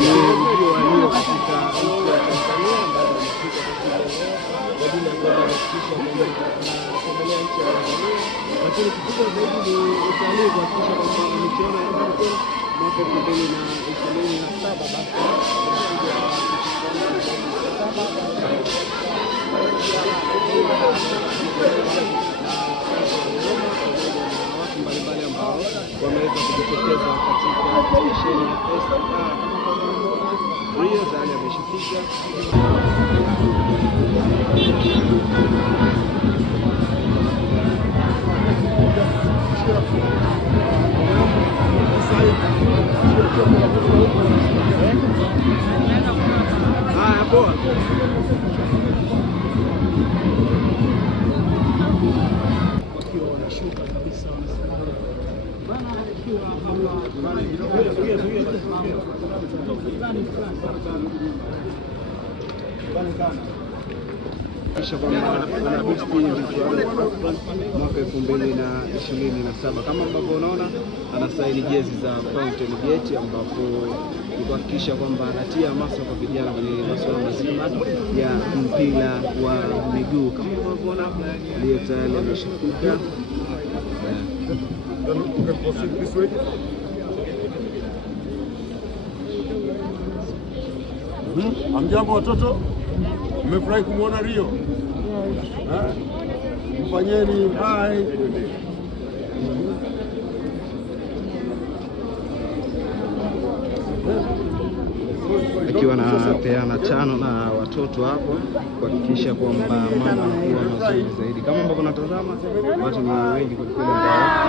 ndio walio katika nchi ya Tanzania ambao wamefika kwa ajili ya kuhakikisha kwamba wanatembelea nchi ya Tanzania, lakini kikubwa zaidi ni utalii, kuhakikisha kwamba michuano ya Afrika mwaka 2027 basi watu mbalimbali ambao wameweza kujitokeza katika stesheni ya SGR Rio tayari ameshafika. Haya, poa. Wakiwa wanashuka kabisa, wanasimama bana, ikiwa hapa kisha kwamba anabusti mwaka 2027 kama ambavyo unaona anasaini jezi za Fountain Gate, ambapo ni kuhakikisha kwamba anatia hamasa kwa vijana kwenye masuala mazima ya mpira wa miguu. Kama unavyoona ndio tayari ameshafika. Hamjambo watoto, mmefurahi kumwona Rio? Mfanyeni hai. Akiwa anapeana chano na watoto hapo kuhakikisha kwamba mambo yanakuwa mazuri zaidi. Kama ambavyo unatazama watu ni wengi kwa kweli ambao